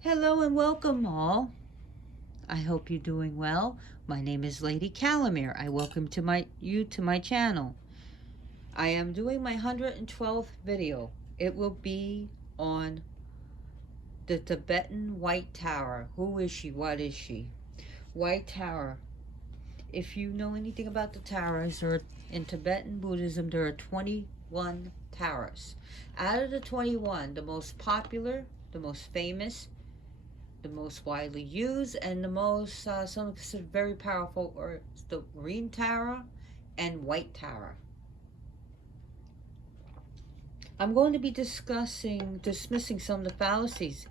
Hello and welcome all. I hope you're doing well. My name is Lady Calamere. I welcome you to my channel. I am doing my 112th video. It will be on the Tibetan White Tower. Who is she? What is she? White Tower. If you know anything about the towers, or in Tibetan Buddhism, there are 21 towers. Out of the 21, the most popular, the most famous, the most widely used, and the most some considered very powerful are the green tower and white tower. I'm going to be dismissing some of the fallacies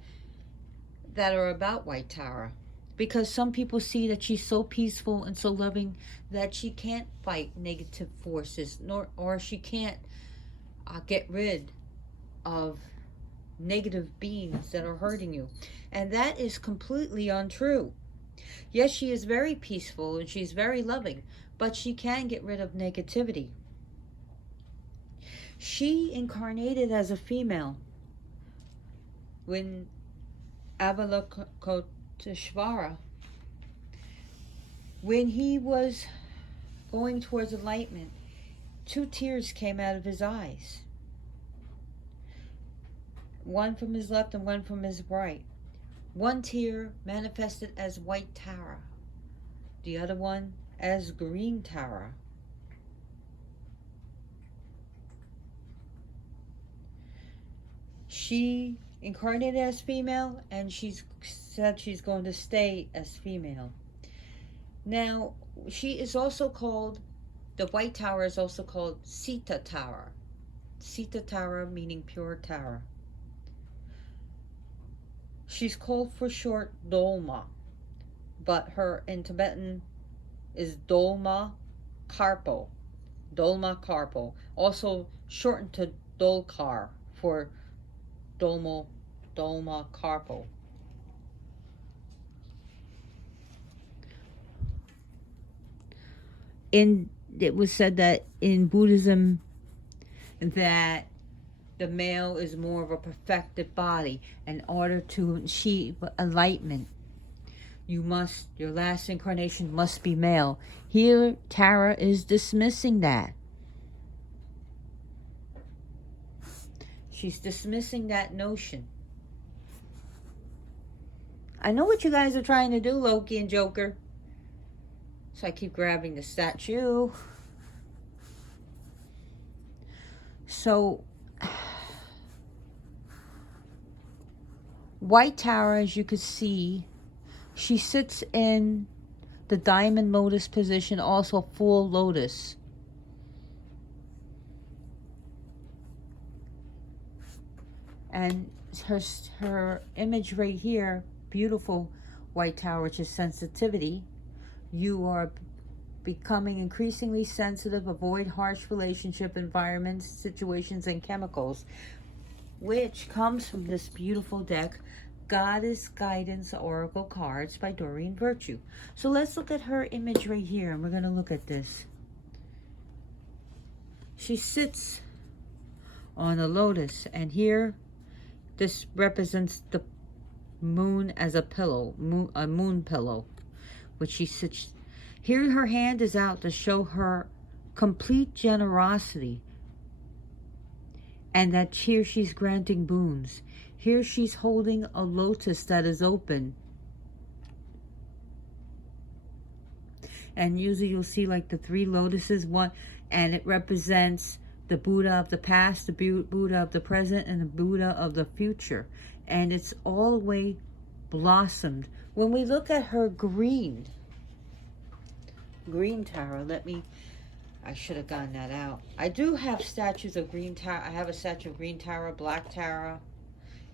that are about white tower, because some people see that she's so peaceful and so loving that she can't fight negative forces, or she can't get rid of negative beings that are hurting you. And that is completely untrue. Yes, she is very peaceful and she's very loving, but she can get rid of negativity. She incarnated as a female when Avalokiteshvara, when he was going towards enlightenment, 2 tears came out of his eyes. One from his left and one from his right. One tear manifested as white tower, the other one as green tower. She incarnated as female, and she said she's going to stay as female. Now, she is also called, the white tower is also called Sita Tower. Sita Tower meaning pure tower. She's called for short Dolma, but her in Tibetan is Dolma Karpo. Dolma Karpo. Also shortened to Dolkar for Dolma Karpo. It was said that in Buddhism that the male is more of a perfected body. In order to achieve enlightenment, your last incarnation must be male. Here, Tara is dismissing that. She's dismissing that notion. I know what you guys are trying to do, Loki and Joker. So I keep grabbing the statue. So White Tower, as you could see, she sits in the diamond lotus position, also full lotus. And her image right here, beautiful white tower, which is sensitivity. You are becoming increasingly sensitive, avoid harsh relationship environments, situations, and chemicals, which comes from this beautiful deck, Goddess Guidance Oracle Cards by Doreen Virtue. So let's look at her image right here, and we're going to look at this. She sits on a lotus, and here this represents the moon as a pillow, a moon pillow, which she sits. Here her hand is out to show her complete generosity, and that here she's granting boons. Here she's holding a lotus that is open. And usually you'll see like the 3 lotuses, one, and it represents the Buddha of the past, the Buddha of the present, and the Buddha of the future. And it's all the way blossomed. When we look at her green tower, I should have gotten that out. I do have statues of green tower. I have a statue of green tower, black tower,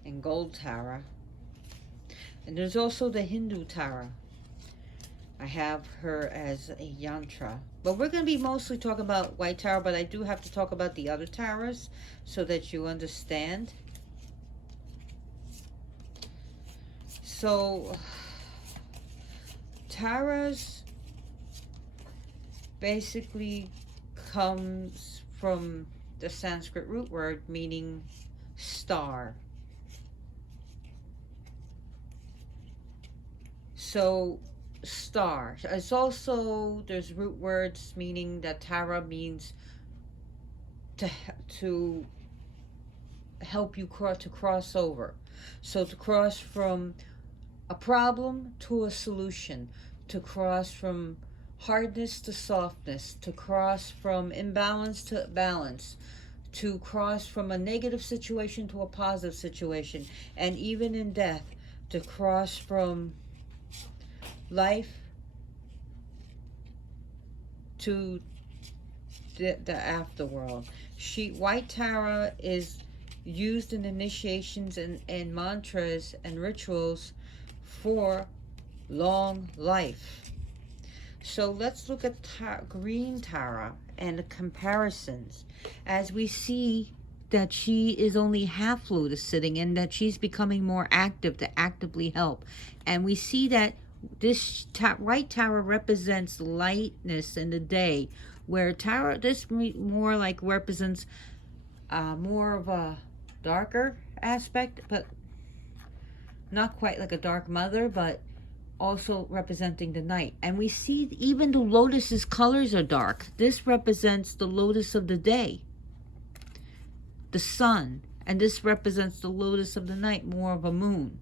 and gold tower. And there's also the Hindu tower. I have her as a yantra. But we're going to be mostly talking about white tower, but I do have to talk about the other towers so that you understand. So, taras basically comes from the Sanskrit root word meaning star. So, star. It's also, there's root words meaning that Tara means to to help you cross over. So to cross from a problem to a solution, to cross from hardness to softness, to cross from imbalance to balance, to cross from a negative situation to a positive situation, and even in death, to cross from life to the afterworld. White Tara is used in initiations and mantras and rituals for long life. So let's look at green Tara and the comparisons. As we see that she is only half lotus sitting and that she's becoming more active to actively help. And we see that this white Tara represents lightness in the day, where Tara, this more like represents more of a darker aspect, but not quite like a dark mother, but also representing the night. And we see even the lotus's colors are dark. This represents the lotus of the day, the sun, and this represents the lotus of the night, more of a moon.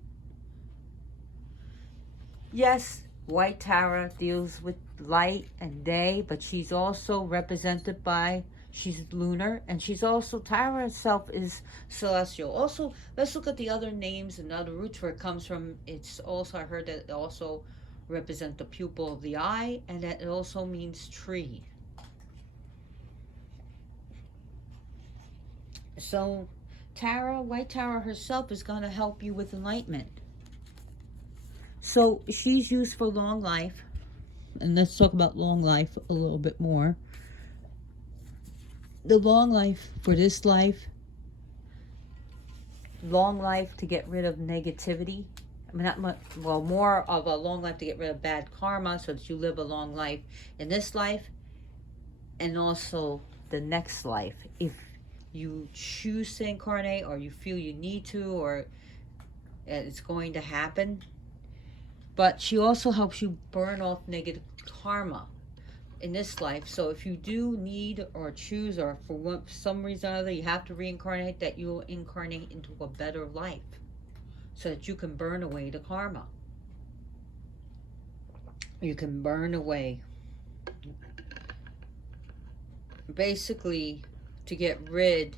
Yes, white Tara deals with light and day, but she's also represented by, she's lunar, and she's also, Tara itself is celestial. Also, let's look at the other names and other roots where it comes from. It's also, I heard that it also represent the pupil of the eye, and that it also means tree. So Tara, white Tara herself, is going to help you with enlightenment. So she's used for long life. And let's talk about long life a little bit more. The long life for this life, long life to get rid of negativity. I mean, not much, well, more of a long life to get rid of bad karma so that you live a long life in this life and also the next life. If you choose to incarnate, or you feel you need to, or it's going to happen. But she also helps you burn off negative karma in this life. So if you do need or choose, or for some reason or other you have to reincarnate, that you will incarnate into a better life so that you can burn away the karma. You can burn away, basically, to get rid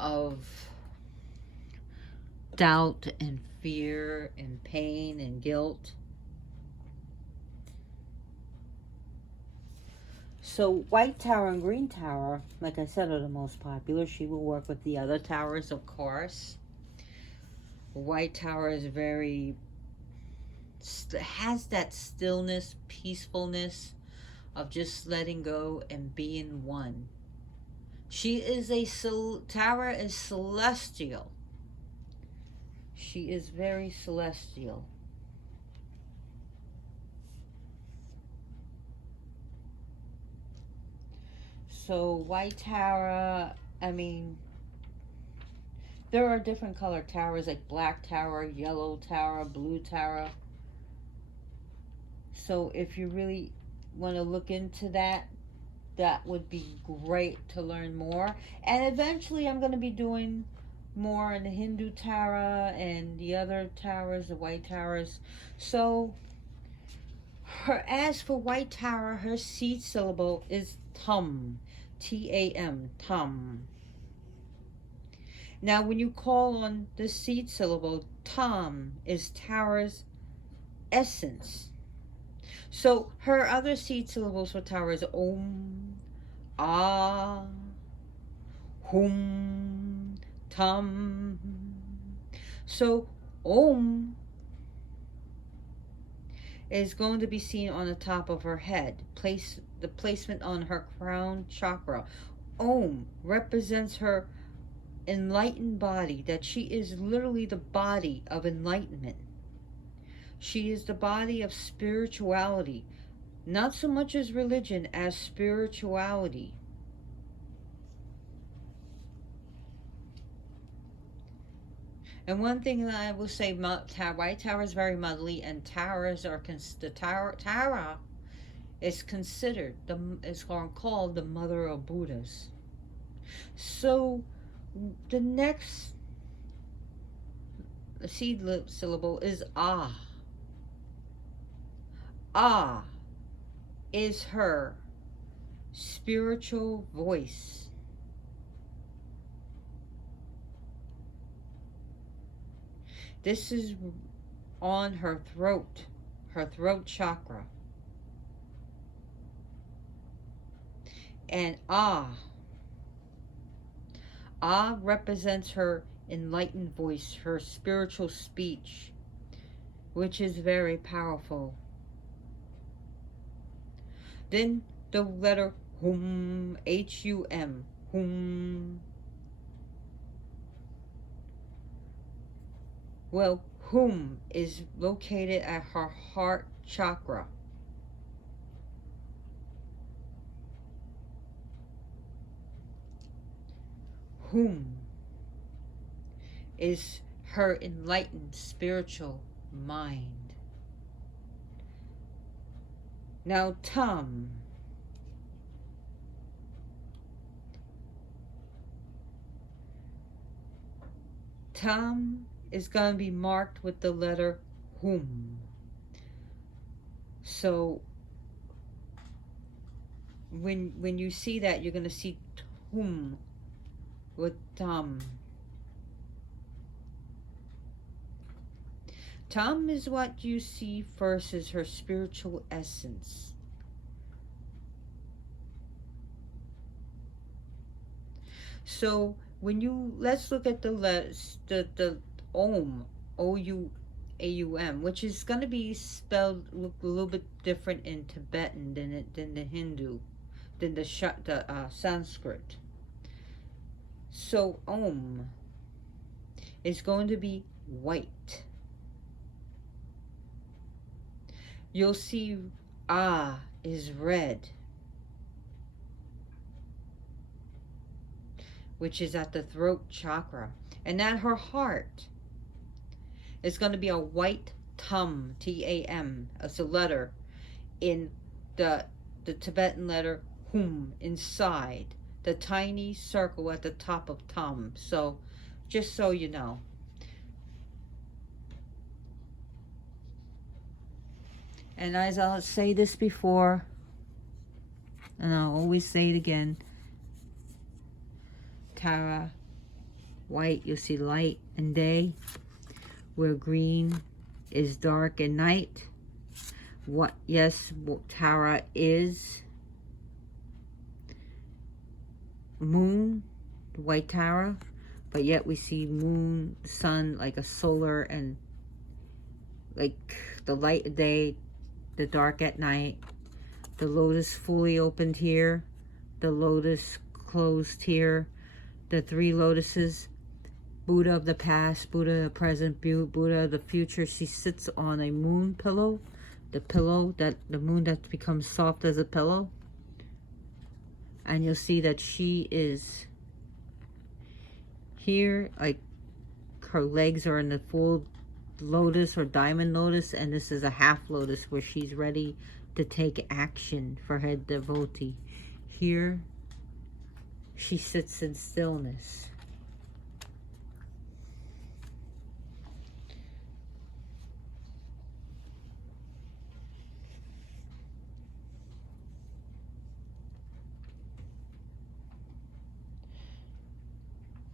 of doubt and fear and pain and guilt. So white Tara and green Tara, like I said, are the most popular. She will work with the other towers, of course. White Tower is very, has that stillness, peacefulness of just letting go and being one. She is Tara is celestial. She is very celestial. So white Tara, I mean, there are different colored towers, like black tower, yellow tower, blue tower. So if you really want to look into that, that would be great to learn more. And eventually I'm going to be doing more in the Hindu Tara and the other towers, the white towers. So as for white Tara, her seed syllable is Tum. T-A-M, Tum. Now when you call on the seed syllable, Tum is Tara's essence. So her other seed syllables for Tara is Om, Ah, Hum, Tum. So Om is going to be seen on the top of her head. The placement on her crown chakra. Om represents her enlightened body, that she is literally the body of enlightenment. She is the body of spirituality, not so much as religion as spirituality. And one thing that I will say, white Tara is very motherly, and Taras are the Tara is considered is called the mother of Buddhas. So the next seed syllable is ah. Ah is her spiritual voice. This is on her throat chakra. And ah represents her enlightened voice, her spiritual speech, which is very powerful. Then the letter hum, H-U-M, hum. Well, hum is located at her heart chakra. Hum is her enlightened spiritual mind. Now, Tum. Tum is going to be marked with the letter hum. So when you see that, you're going to see tum with Tum. Tum is what you see first as her spiritual essence. So when let's look at the letters, the Om, O-U-A-U-M, which is going to be spelled a little bit different in Tibetan than the Hindu, than the Sanskrit. So Om is going to be white. You'll see Ah is red, which is at the throat chakra. And at her heart is going to be a white Tum, T-A-M, as a letter in the Tibetan letter Hum inside the tiny circle at the top of Tum. So just so you know. And as I'll say this before, and I'll always say it again, Tara, white, you'll see light and day, where green is dark and night. Yes, Tara is moon, white Tara, but yet we see moon, sun, like a solar, and like the light of day, the dark at night. The lotus fully opened here, the lotus closed here, the three lotuses, Buddha of the past, Buddha of the present, Buddha of the future. She sits on a moon pillow, the moon that becomes soft as a pillow. And you'll see that she is here, like her legs are in the full lotus or diamond lotus, and this is a half lotus where she's ready to take action for her devotee. Here she sits in stillness.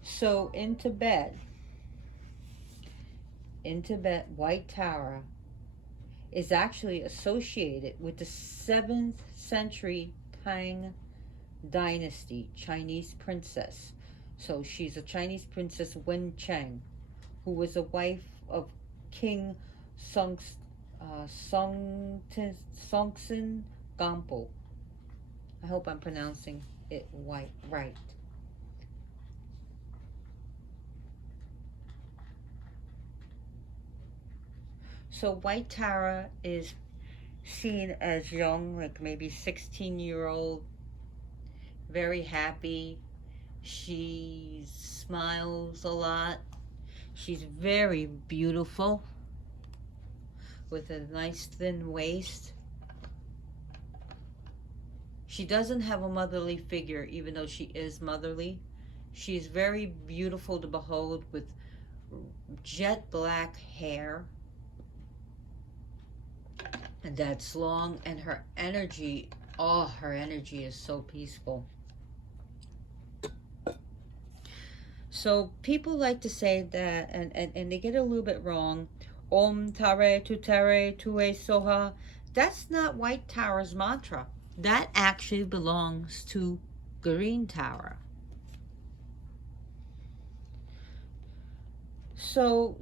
So in Tibet, white Tara is actually associated with the 7th century Tang dynasty, Chinese princess. So she's a Chinese princess, Wen Cheng, who was a wife of King Songtsen Gampo. I hope I'm pronouncing it right. So white Tara is seen as young, like maybe 16-year-old, very happy. She smiles a lot. She's very beautiful with a nice thin waist. She doesn't have a motherly figure, even though she is motherly. She's very beautiful to behold with jet black hair. And that's long, and her energy, oh, her energy is so peaceful. So people like to say that, and they get it a little bit wrong. Om Tare Tutare Tue Soha. That's not White Tower's mantra. That actually belongs to Green Tower. So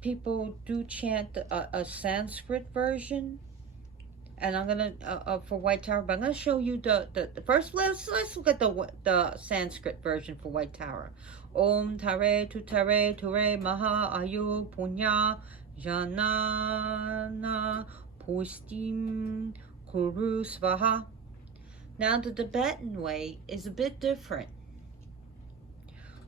people do chant a Sanskrit version, and I'm gonna for White Tower, but I'm gonna show you the first. Let's look at the Sanskrit version for White Tower. Om Tare Tutare Ture Maha Ayu Punya Janana Pustim Kuru Svaha. Now the Tibetan way is a bit different.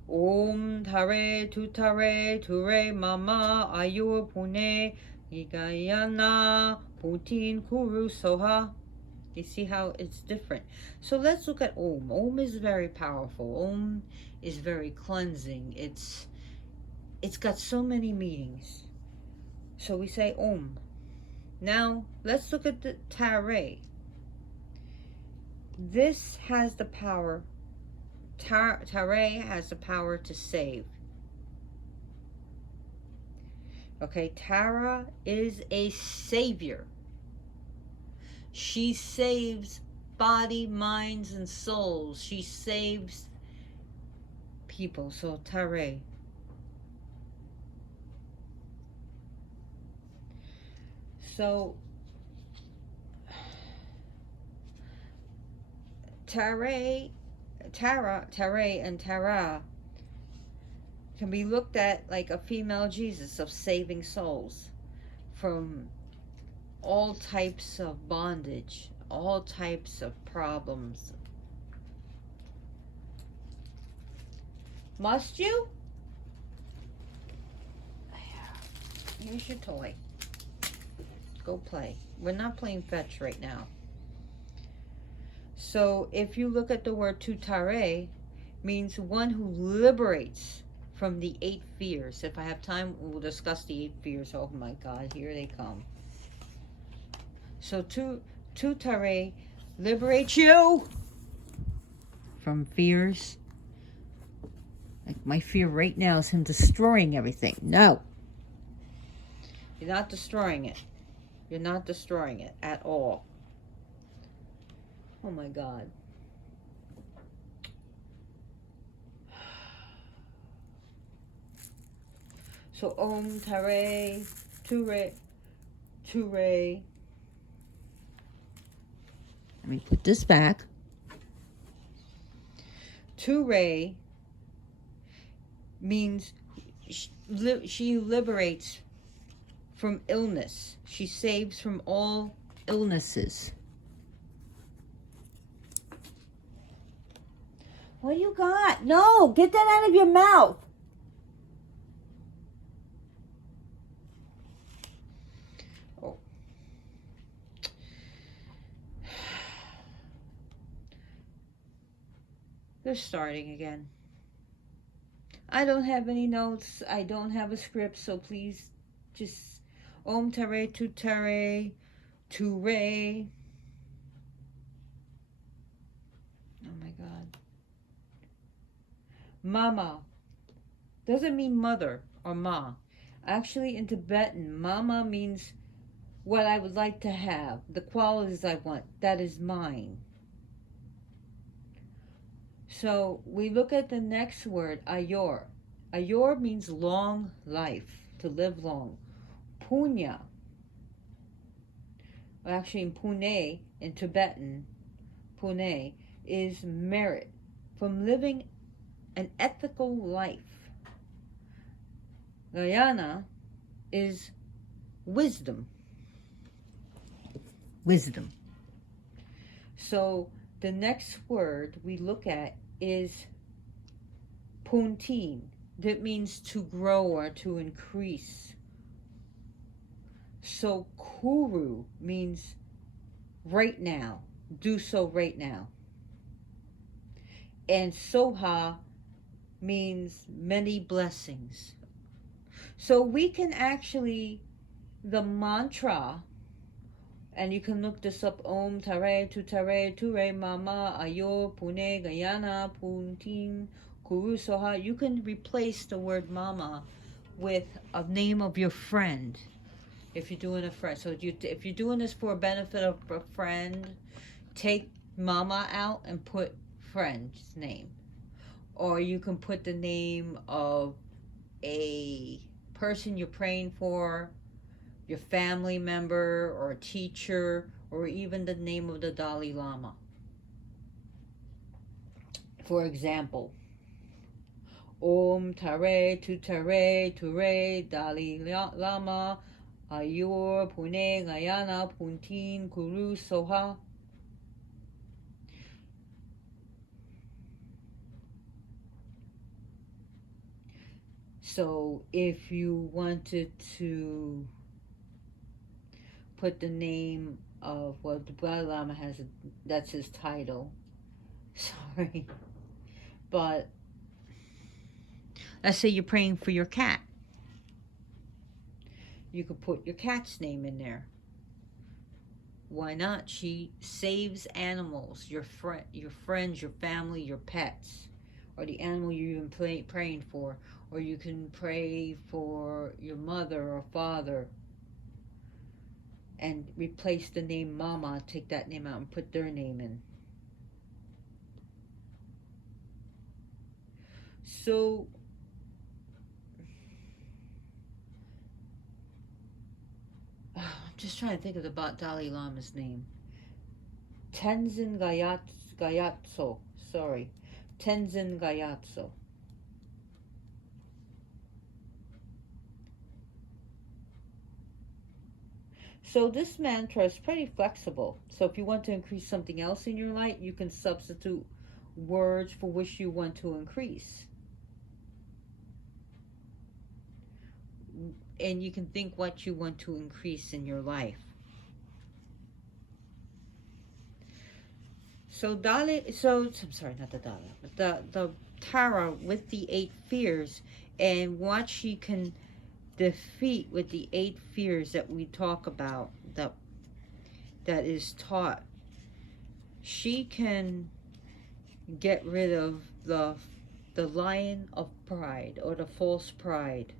Om Tare Tutare Ture Mama Ayu Pune Igayana Putin Kuru Soha. You see how it's different. So let's look at Om. Om is very powerful. Om is very cleansing. It's got so many meanings. So we say Om. Now let's look at the Tare. This has the power. Tare has the power to save. Okay, Tara is a savior. She saves body, minds, and souls. She saves people. So Tare. So Tara, and Tara can be looked at like a female Jesus of saving souls from all types of bondage, all types of problems. Must you? Here's your toy. Go play. We're not playing fetch right now. So if you look at the word tutare, means one who liberates from the 8 fears. If I have time, we'll discuss the 8 fears. Oh my God, here they come. So tutare liberates you from fears. Like my fear right now is him destroying everything. No. You're not destroying it. You're not destroying it at all. Oh my God. So Om Tare Ture. Let me put this back. Ture means she liberates from illness. She saves from all illnesses. What do you got? No, get that out of your mouth. Oh. They're starting again. I don't have any notes. I don't have a script, so please just Om Tare Tutare Ture. Oh my God. Mama doesn't mean mother or ma. Actually, in Tibetan, mama means what I would like to have, the qualities I want. That is mine. So we look at the next word, ayor. Ayor means long life, to live long. Punya, actually in Pune, in Tibetan, Pune is merit from living an ethical life. Gayana is wisdom. Wisdom. So the next word we look at is puntin. that means to grow or to increase. So kuru means right now, do so right now. And soha means many blessings. So we can actually, the mantra, and you can look this up, Om Tare Ture Mama Ayo Pune Gayana Puntin Kuru Soha. You can replace the word mama with a name of your friend if you're doing a friend. So if you're doing this for a benefit of a friend, take mama out and put friend's name. Or you can put the name of a person you're praying for, your family member or a teacher, or even the name of the Dalai Lama. For example, Om Tare Ture Dalai Lama Ayur Pune Gayana Puntin Kuru Soha. So if you wanted to put the name of, well, the Dalai Lama has that's his title. Sorry. But let's say you're praying for your cat. You could put your cat's name in there. Why not? She saves animals, your friends, your family, your pets, or the animal you're even praying for. Or you can pray for your mother or father and replace the name Mama, take that name out and put their name in. So I'm just trying to think of the Dalai Lama's name. Tenzin Gyatso. Sorry. Tenzin Gyatso. So this mantra is pretty flexible. So if you want to increase something else in your life, you can substitute words for which you want to increase. And you can think what you want to increase in your life. So I'm sorry, not the Dalai, but the Tara with the 8 fears, and what she can defeat with the 8 fears that we talk about, that is taught. She can get rid of the lion of pride, or the false pride.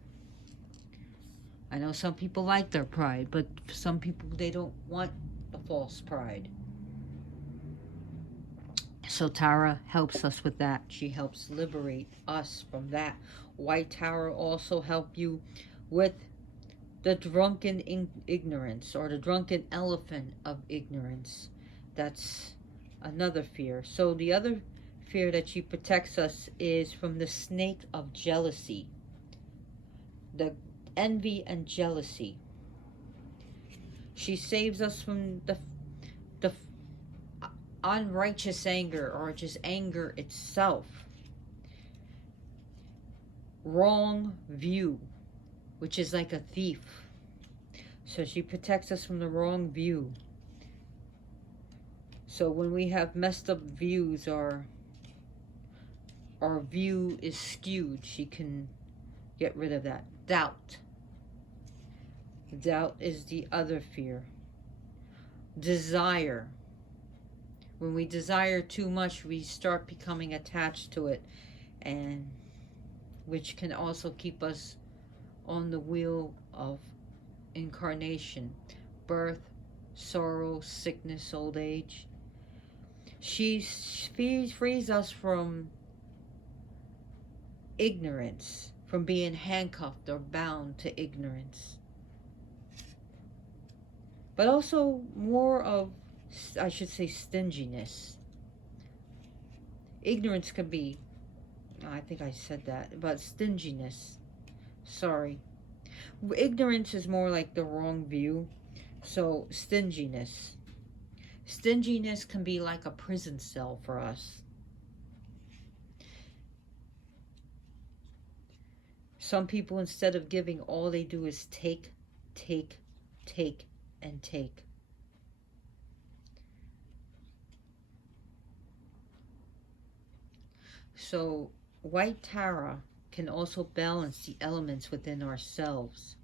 I know some people like their pride, but some people, they don't want the false pride. So Tara helps us with that. She helps liberate us from that. White Tara also help you with the drunken ignorance, or the drunken elephant of ignorance. That's another fear. So the other fear that she protects us is from the snake of jealousy, the envy and jealousy. She saves us from the unrighteous anger, or just anger itself. Wrong view, which is like a thief. So she protects us from the wrong view. So when we have messed up views, or our view is skewed, she can get rid of that. Doubt. Doubt is the other fear. Desire. When we desire too much, we start becoming attached to it, and which can also keep us on the wheel of incarnation, birth, sorrow, sickness, old age. She frees us from ignorance, from being handcuffed or bound to ignorance. But also more of, I should say, stinginess. Ignorance can be, I think I said that, about stinginess. Sorry. Ignorance is more like the wrong view. So stinginess. Stinginess can be like a prison cell for us. Some people, instead of giving, all they do is take, take, take, and take. So, White Tara can also balance the elements within ourselves.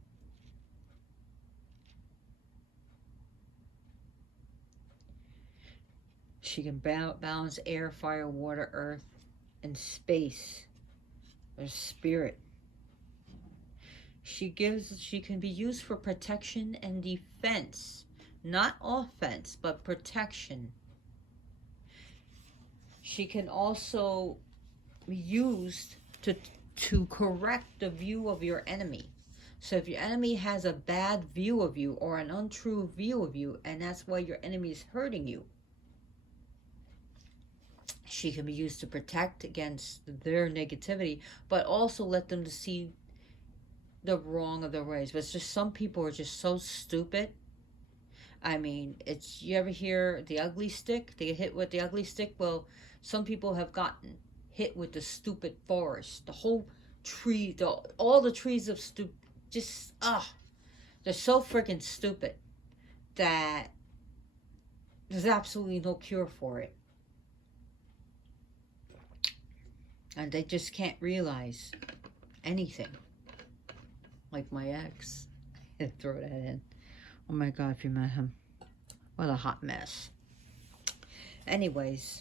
She can balance air, fire, water, earth, and space, or spirit. She can be used for protection and defense, not offense, but protection. She can also be used to correct the view of your enemy. So if your enemy has a bad view of you or an untrue view of you, and that's why your enemy is hurting you, she can be used to protect against their negativity, but also let them to see the wrong of their ways. But it's just, some people are just so stupid. I mean, it's, you ever hear the ugly stick? They get hit with the ugly stick. Well, some people have gotten hit with the stupid forest. The whole tree, all the trees of just, they're so freaking stupid that there's absolutely no cure for it. And they just can't realize anything. Like my ex. Throw that in. Oh my God, if you met him. What a hot mess. Anyways.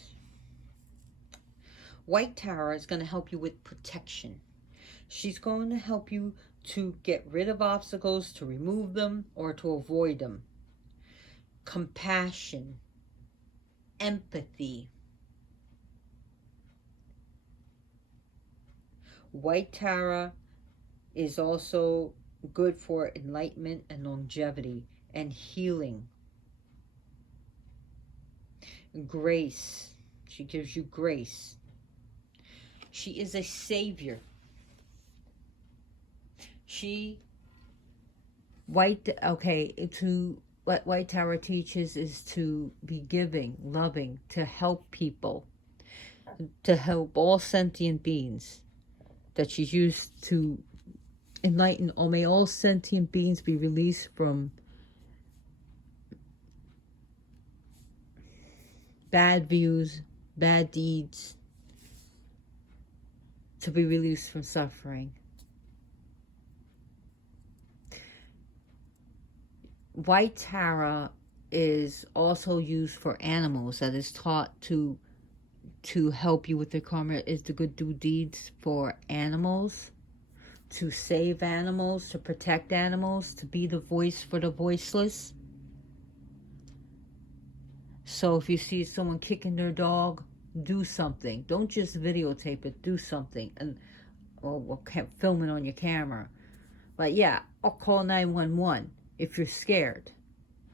White Tara is going to help you with protection. She's going to help you to get rid of obstacles, to remove them, or to avoid them. Compassion. Empathy. White Tara is also good for enlightenment and longevity and healing. Grace. She gives you grace. She is a savior. What White Tara teaches is to be giving, loving, to help people, to help all sentient beings. That she's used to enlighten, or may all sentient beings be released from bad views, bad deeds, to be released from suffering. White Tara is also used for animals, that is taught to help you with the karma, is to do deeds for animals, to save animals, to protect animals, to be the voice for the voiceless. So if you see someone kicking their dog, do something. Don't just videotape it, do something. And or film it on your camera. But yeah, or call 911 if you're scared.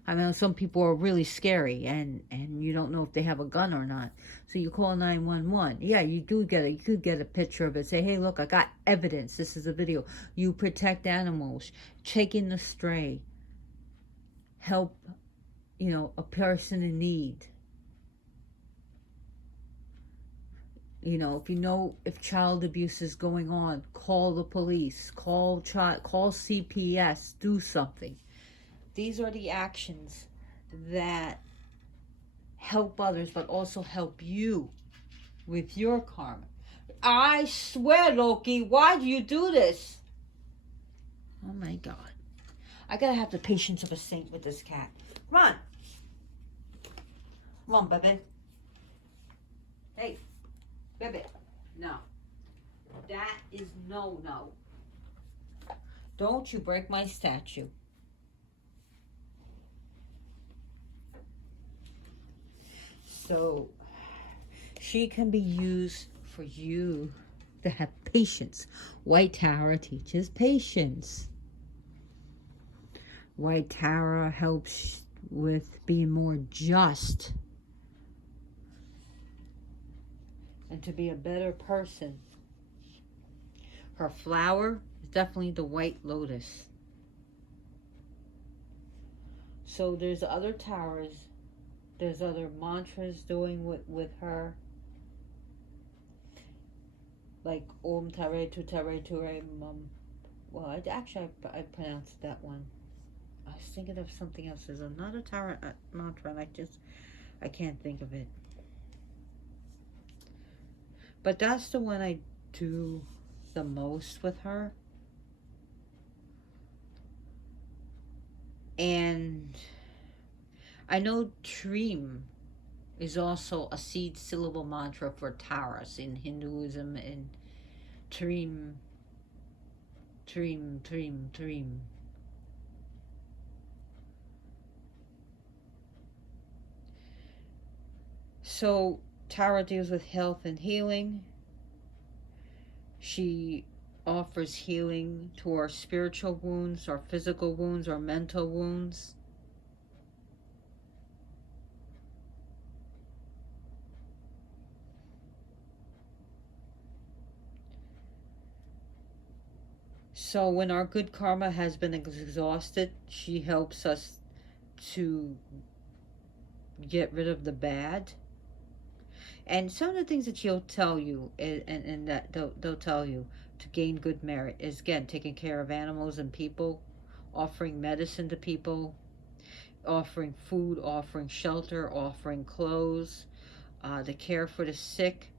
I mean, some people are really scary and you don't know if they have a gun or not. So you call 911. Yeah, you could get a picture of it. Say, hey, look, I got evidence. This is a video. You protect animals. Take in the stray. Help, a person in need. If child abuse is going on, call the police. Call CPS. Do something. These are the actions that help others, but also help you with your karma. I swear, Loki, why do you do this? Oh my God. I gotta have the patience of a saint with this cat. Come on. Come on, baby. Hey, baby. No. That is no. Don't you break my statue. So, she can be used for you to have patience. White Tara teaches patience. White Tara helps with being more just and to be a better person. Her flower is definitely the white lotus. So there's other taras. There's other mantras doing with her. Like Om Tare Tu Tare Ture well, I pronounced that one. I was thinking of something else. There's another Tara mantra, and I can't think of it. But that's the one I do the most with her. And I know Dream is also a seed syllable mantra for Taras in Hinduism, and Dream, Dream, Dream, Dream. So Tara deals with health and healing. She offers healing to our spiritual wounds, our physical wounds, our mental wounds. So when our good karma has been exhausted, she helps us to get rid of the bad. And some of the things that she'll tell you, and that they'll tell you to gain good merit, is again taking care of animals and people, offering medicine to people, offering food, offering shelter, offering clothes, to care for the sick,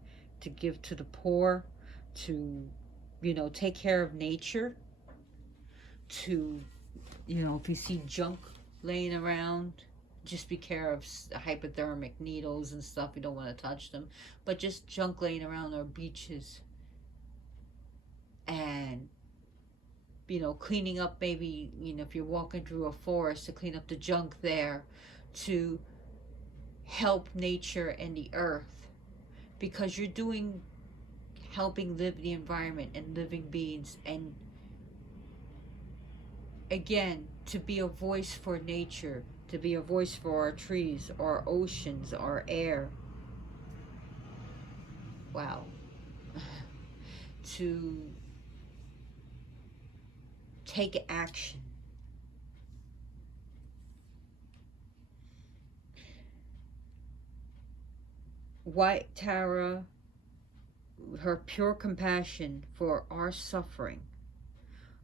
to give to the poor, to, take care of nature, to, if you see junk laying around, just be care of hypodermic needles and stuff. You don't want to touch them, but just junk laying around our beaches, and cleaning up, maybe, if you're walking through a forest, to clean up the junk there, to help nature and the earth, because you're helping live the environment and living beings, and again, to be a voice for nature, to be a voice for our trees, our oceans, our air. Wow. To take action. White Tara, her pure compassion for our suffering,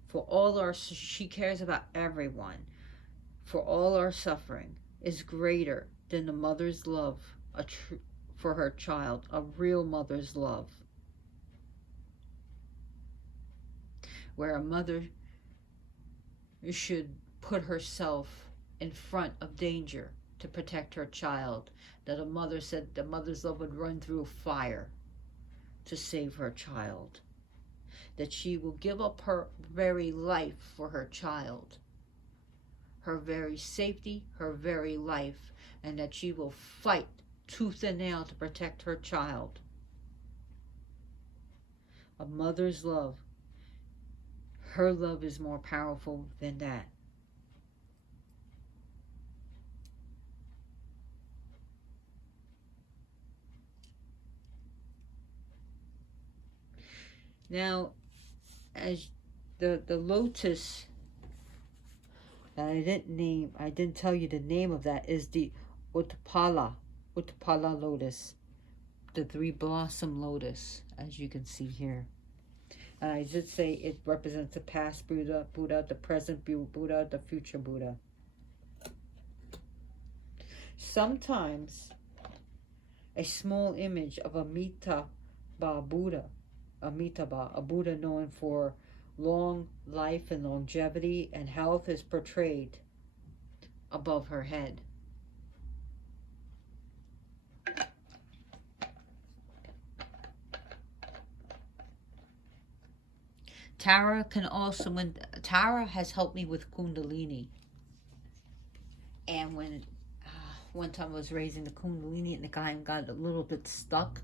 for all our, she cares about everyone, for all our suffering, is greater than the mother's love for her child, a real mother's love. Where a mother should put herself in front of danger to protect her child, that a mother said the mother's love would run through fire to save her child, that she will give up her very life for her child, her very safety, her very life, and that she will fight tooth and nail to protect her child. A mother's love, her love is more powerful than that. Now, as the lotus that I didn't tell you the name of that, is the Utpala lotus, the 3-blossom lotus, as you can see here. And I did say it represents the past Buddha, the present Buddha, the future Buddha. Sometimes a small image of Amitabha Buddha, a Buddha known for long life and longevity and health, is portrayed above her head. Tara can also, when Tara has helped me with Kundalini, and when one time I was raising the Kundalini and the guy got a little bit stuck,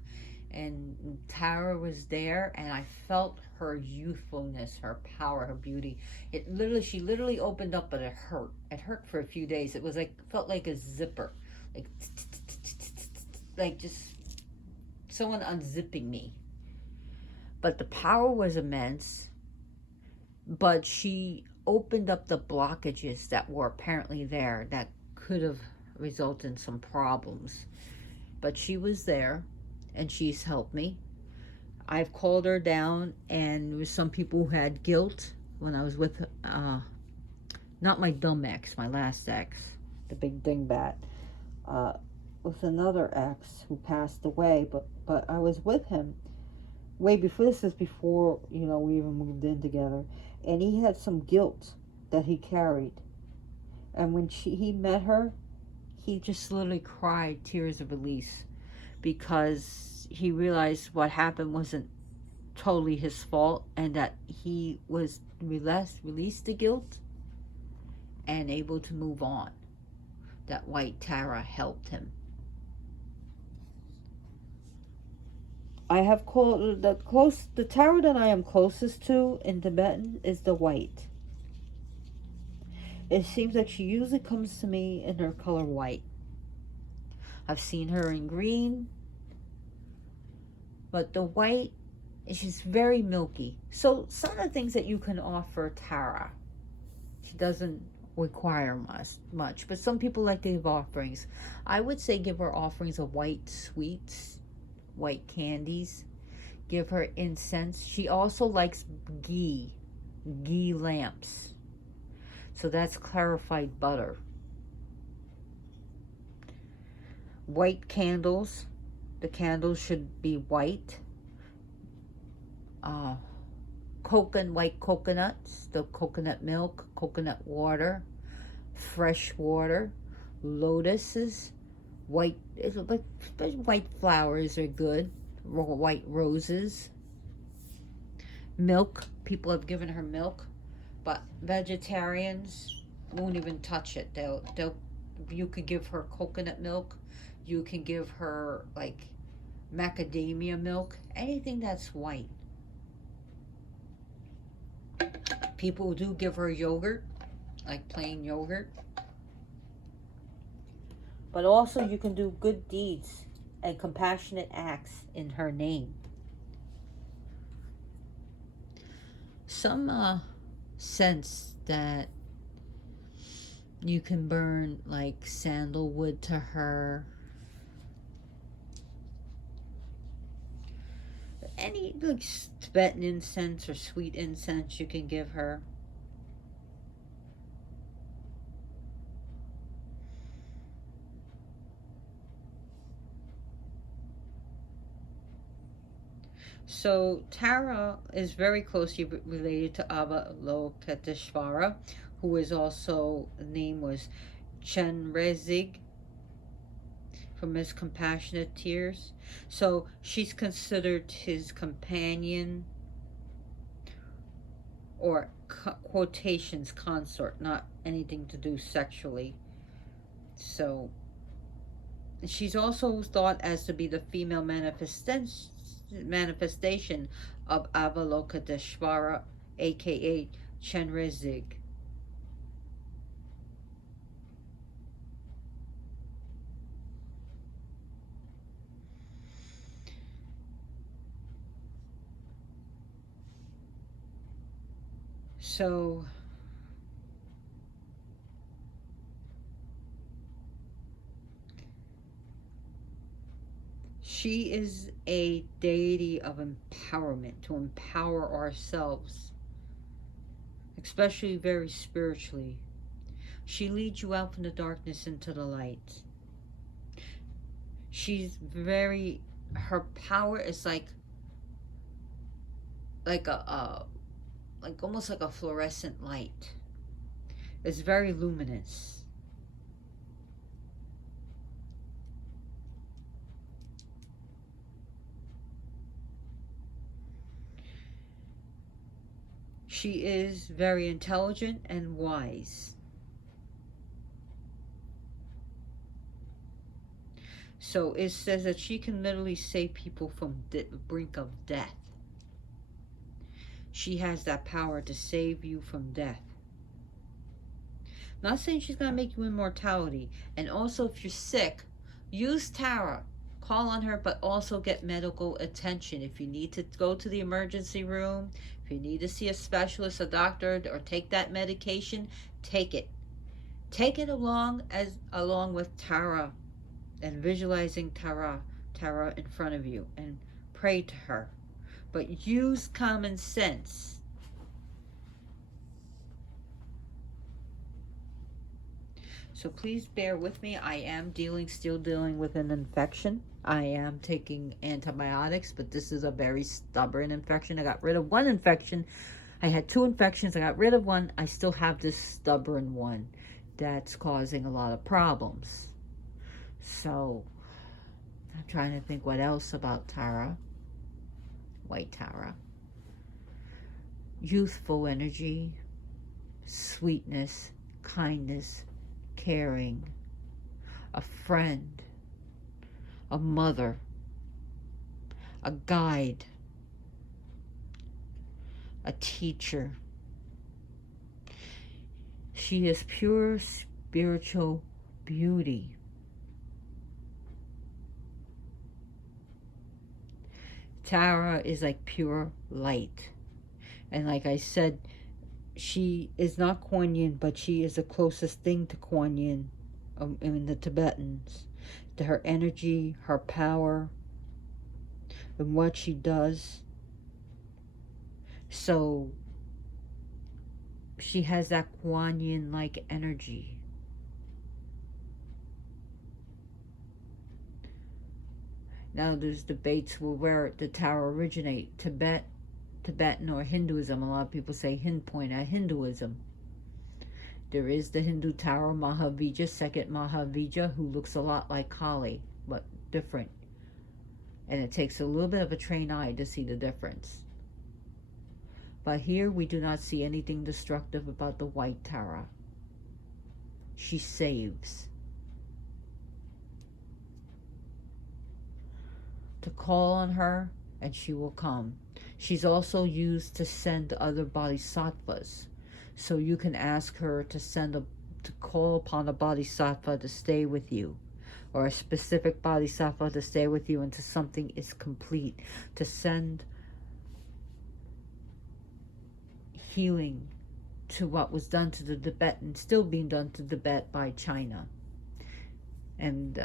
and Tara was there, and I felt her youthfulness, her power, her beauty. She literally opened up, but it hurt. It hurt for a few days. It was felt like a zipper, like just someone unzipping me. But the power was immense. But she opened up the blockages that were apparently there that could have resulted in some problems. But she was there, and she's helped me. I've called her down, and there was some people who had guilt when I was with, not my dumb ex, my last ex, the big dingbat, uh, with another ex who passed away, but I was with him way before. This is before, you know, we even moved in together, and he had some guilt that he carried, and when he met her, he just literally cried tears of release because he realized what happened wasn't totally his fault, and that he was released the guilt and able to move on. That white Tara helped him. I have called the Tara that I am closest to in Tibetan is the white. It seems like she usually comes to me in her color white. I've seen her in green, but the white is just very milky. So some of the things that you can offer Tara, she doesn't require much, but some people like to give offerings. I would say give her offerings of white sweets, white candies. Give her incense. She also likes ghee lamps. So that's clarified butter. White candles. The candles should be white. White coconuts, the coconut milk, coconut water, fresh water, lotuses, white flowers are good, white roses, milk. People have given her milk, but vegetarians won't even touch it. You could give her coconut milk, you can give her like macadamia milk, anything that's white. People do give her yogurt, like plain yogurt. But also you can do good deeds and compassionate acts in her name. Some sense that you can burn like sandalwood to her. Any like Tibetan incense or sweet incense you can give her. So Tara is very closely related to Avalokiteshvara, who is also, the name was Chenrezig, from his compassionate tears. So she's considered his companion, or quotations consort, not anything to do sexually. So she's also thought as to be the female manifestation of Avalokiteshvara, aka Chenrezig. So she is a deity of empowerment, to empower ourselves, especially very spiritually. She leads you out from the darkness into the light. Her power is like almost like a fluorescent light. It's very luminous. She is very intelligent and wise. So it says that she can literally save people from the brink of death. She has that power to save you from death. Not saying she's going to make you immortality. And also, if you're sick, use Tara. Call on her, but also get medical attention. If you need to go to the emergency room, if you need to see a specialist, a doctor, or take that medication, take it. Take it along with Tara, and visualizing Tara in front of you, and pray to her. But use common sense. So please bear with me. I am still dealing with an infection. I am taking antibiotics, but this is a very stubborn infection. I got rid of one infection. I had two infections. I got rid of one. I still have this stubborn one that's causing a lot of problems. So I'm trying to think what else about Tara. White Tara. Youthful energy, sweetness, kindness, caring, a friend, a mother, a guide, a teacher. She is pure spiritual beauty. Tara is like pure light. And like I said, she is not Kuan Yin, but she is the closest thing to Kuan Yin in the Tibetans. To her energy, her power, and what she does. So she has that Kuan Yin-like energy. Now there's debates where the Tara originate, Tibetan or Hinduism. A lot of people say point at Hinduism. There is the Hindu Tara Mahavija, second Mahavija, who looks a lot like Kali, but different. And it takes a little bit of a trained eye to see the difference. But here we do not see anything destructive about the white Tara. She saves. To call on her and she will come. She's also used to send other bodhisattvas. So you can ask her to call upon a bodhisattva to stay with you, or a specific bodhisattva to stay with you until something is complete, to send healing to what was done to the Tibet and still being done to Tibet by China. And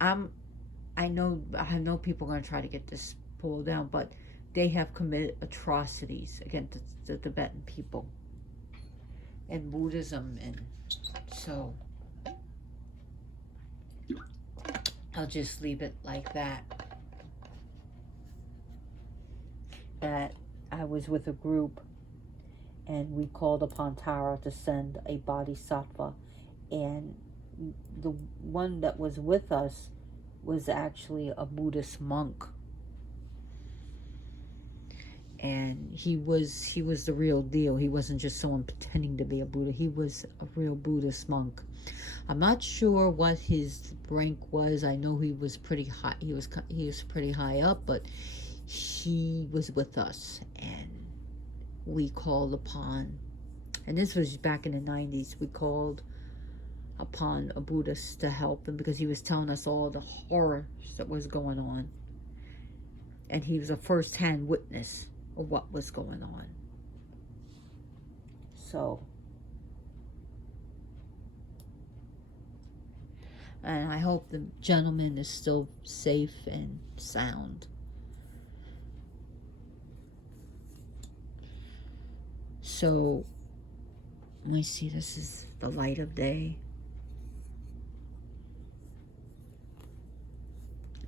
I know people are going to try to get this pulled down, but they have committed atrocities against the Tibetan people and Buddhism, and so I'll just leave it like that. That I was with a group and we called upon Tara to send a bodhisattva, and the one that was with us was actually a Buddhist monk. And he was the real deal. He wasn't just someone pretending to be a Buddha. He was a real Buddhist monk. I'm not sure what his rank was. I know he was pretty high. He was pretty high up, but he was with us, and we called upon, and this was back in the 90s, we called upon a Buddhist to help him because he was telling us all the horrors that was going on. And he was a first-hand witness of what was going on. So, and I hope the gentleman is still safe and sound. So, let me see, this is the light of day.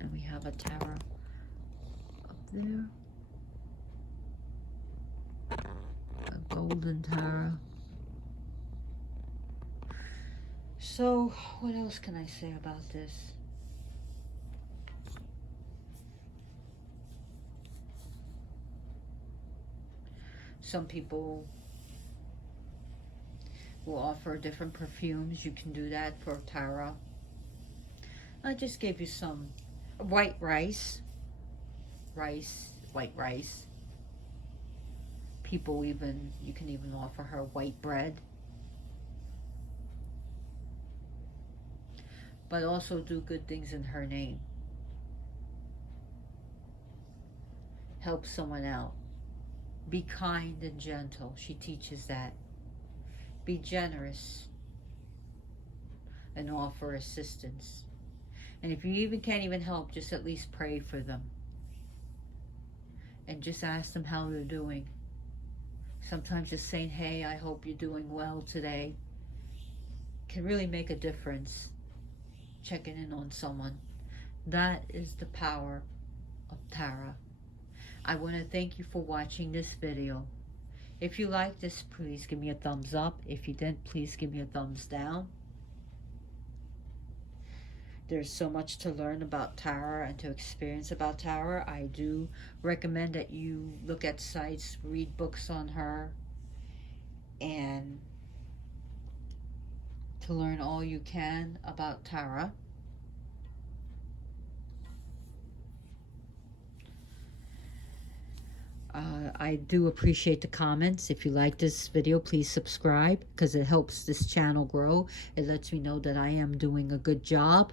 And we have a Tara up there. A golden Tara. So, what else can I say about this? Some people will offer different perfumes. You can do that for Tara. I just gave you some white rice. White rice. People you can even offer her white bread. But also do good things in her name. Help someone out. Be kind and gentle. She teaches that. Be generous and offer assistance. And if you can't even help, just at least pray for them. And just ask them how they're doing. Sometimes just saying, hey, I hope you're doing well today. can really make a difference checking in on someone. That is the power of Tara. I want to thank you for watching this video. If you like this, please give me a thumbs up. If you didn't, please give me a thumbs down. There's so much to learn about Tara and to experience about Tara. I do recommend that you look at sites, read books on her, and to learn all you can about Tara. I do appreciate the comments. If you like this video, please subscribe because it helps this channel grow. It lets me know that I am doing a good job.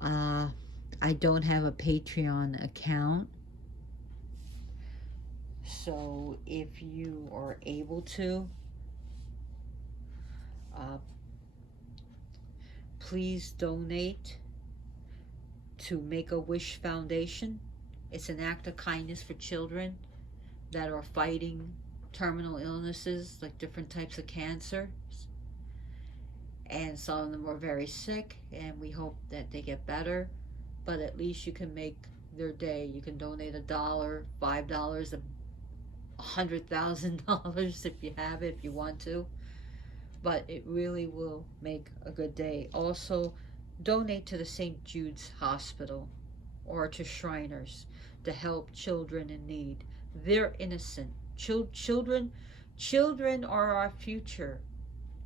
I don't have a Patreon account. So if you are able to, please donate to Make-A-Wish Foundation. It's an act of kindness for children that are fighting terminal illnesses like different types of cancer. And some of them are very sick, and we hope that they get better. But at least you can make their day. You can donate $1, $5, $100,000 if you have it, if you want to. But it really will make a good day. Also, donate to the St. Jude's Hospital or to Shriners to help children in need. They're innocent. Children are our future.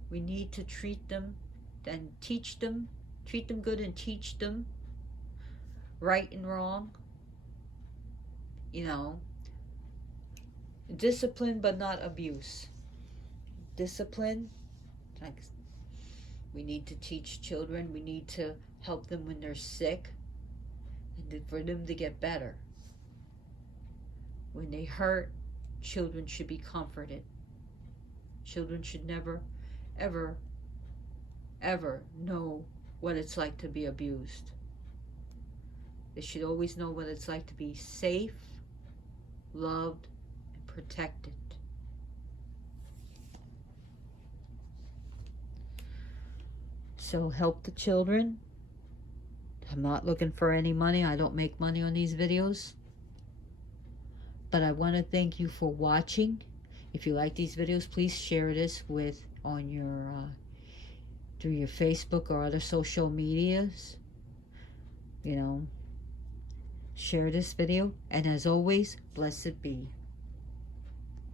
We need to treat them and teach them, treat them good and teach them right and wrong. You know, discipline but not abuse. Discipline, like, we need to teach children, we need to help them when they're sick and for them to get better. When they hurt, children should be comforted. Children should never, ever, ever know what it's like to be abused. They should always know what it's like to be safe, loved, and protected. So help the children. I'm not looking for any money. I don't make money on these videos. But I want to thank you for watching. If you like these videos, please share this with on your through your Facebook or other social medias. You know, share this video, and as always, blessed be.